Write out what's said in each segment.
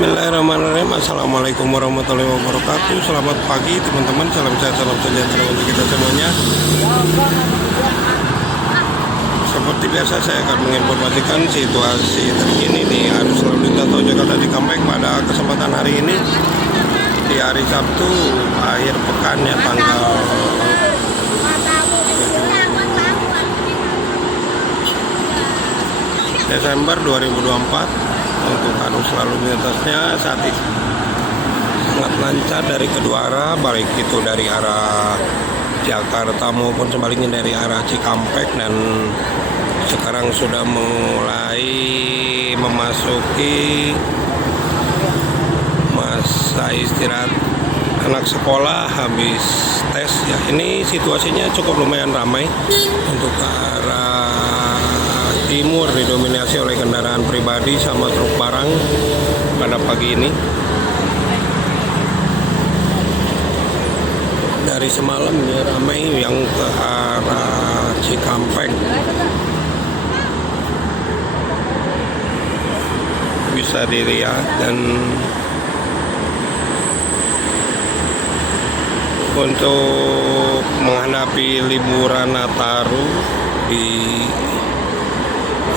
Bismillahirrahmanirrahim. Assalamualaikum warahmatullahi wabarakatuh. Selamat pagi teman-teman. Salam sehat, salam sejahtera untuk kita semuanya. Seperti biasa saya akan menginformasikan situasi terkini di arus lalu lintas tol Jakarta Cikampek pada kesempatan hari ini, di hari Sabtu akhir pekannya tanggal Desember 2024. Untuk arus lalu lintasnya saat ini sangat lancar dari kedua arah, baik itu dari arah Jakarta maupun sebaliknya dari arah Cikampek, dan sekarang sudah mulai memasuki masa istirahat anak sekolah habis tes ya. Ini situasinya cukup lumayan ramai. Untuk arah timur didominasi oleh kendaraan pribadi sama truk barang pada pagi ini. Dari semalam ya ramai yang ke arah Cikampek. Bisa dilihat, dan untuk menghadapi liburan Nataru di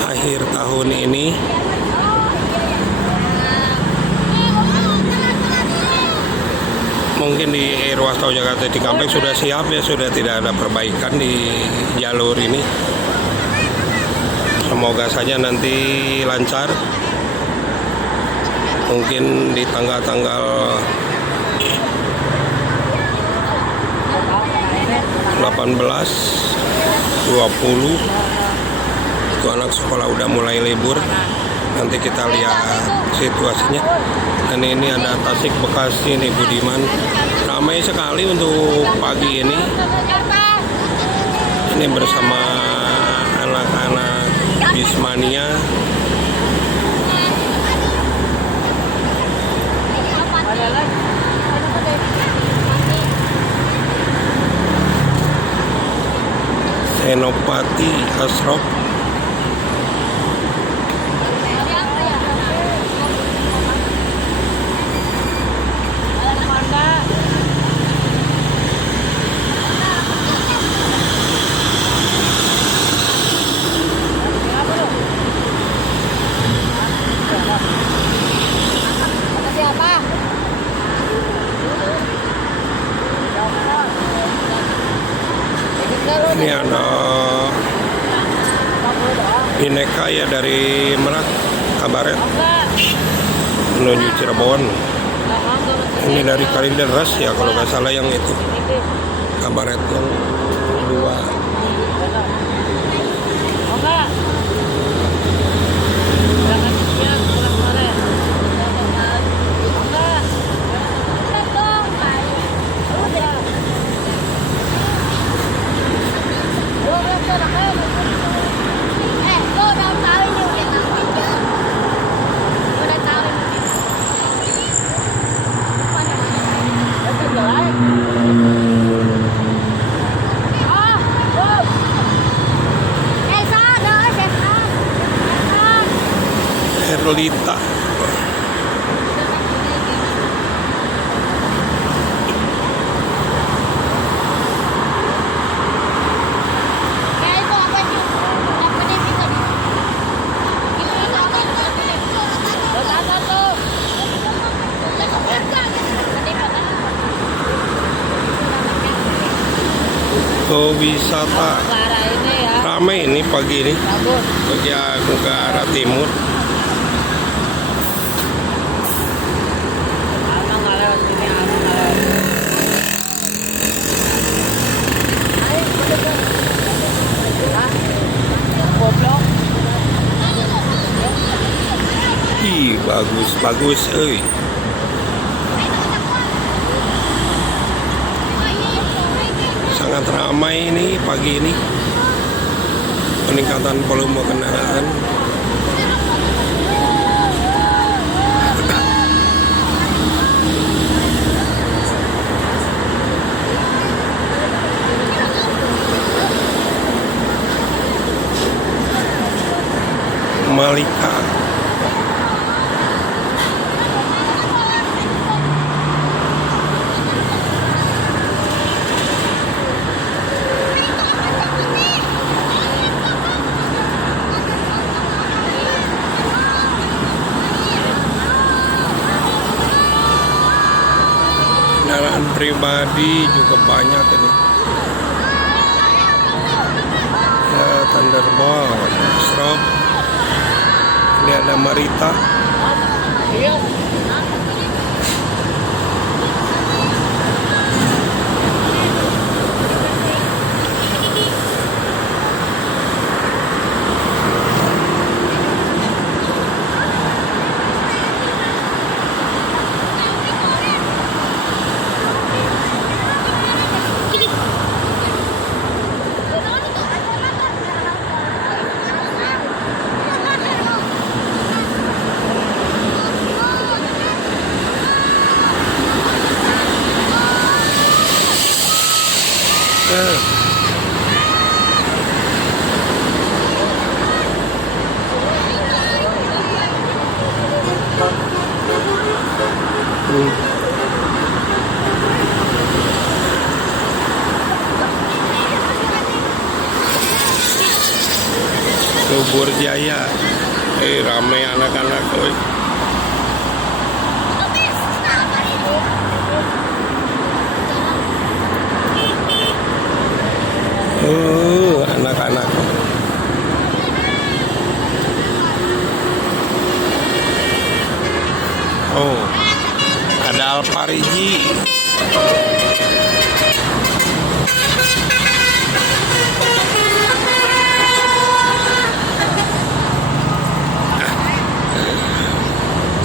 akhir tahun ini, mungkin di ruas tol Jakarta Cikampek sudah siap ya, sudah tidak ada perbaikan di jalur ini. Semoga saja nanti lancar. Mungkin di tanggal-tanggal 18, 20 itu anak sekolah udah mulai libur. Nanti kita lihat situasinya. Dan ini ada Tasik Bekasi nih Budiman, ramai sekali untuk pagi ini. Ini bersama anak-anak Bismania. Senopati Asrop. Ini ada Bineka ya, dari Merak Kabaret menuju Cirebon. Ini dari Kalideres ya kalau nggak salah, yang itu Kabaret yang kedua. Herlita. Ke wisata ramai ini pagi ini bagi aku ke arah timur. Ih, bagus euy. Sangat ramai ini pagi ini. Peningkatan volume kendaraan. Malika. Kendaraan pribadi juga banyak ini. Ya, Thunderbolt, Stroke. Ini ada Marita. Subur Jaya, ramai anak-anak. Anak-anak. Oh, ada Alparigi.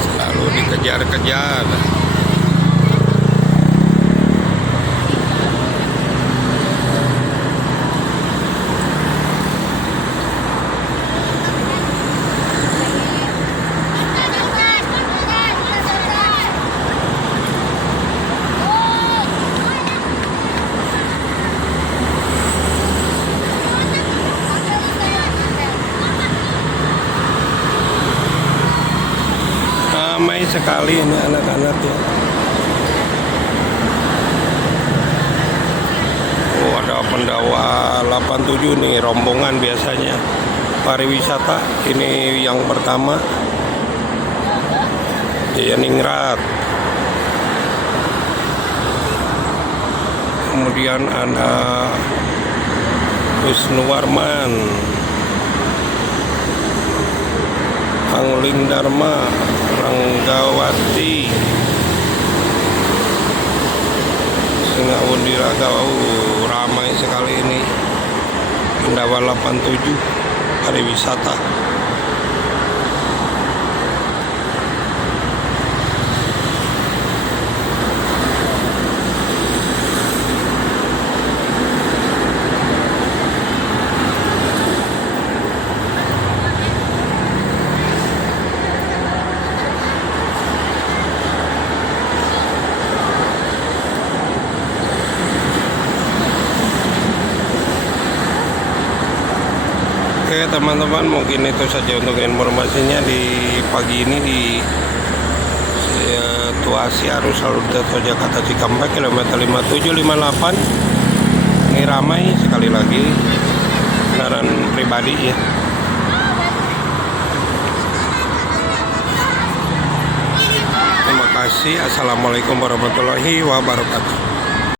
Selalu dikejar-kejar. Ramai sekali ini anak-anak ya. Oh, ada Pendawa 87 nih, rombongan biasanya pariwisata. Ini yang pertama Jayaningrat. Kemudian ada Wisnuwarman, Angling Dharma, Ranggawati, Singawudi Raga. Ramai sekali ini. Pendawa 87 pariwisata. Oke teman-teman, mungkin itu saja untuk informasinya di pagi ini di situasi arus lalu lintas tol Jakarta Cikampek kilometer 5758. Ini ramai sekali lagi kendaraan pribadi ya. Terima kasih. Assalamualaikum warahmatullahi wabarakatuh.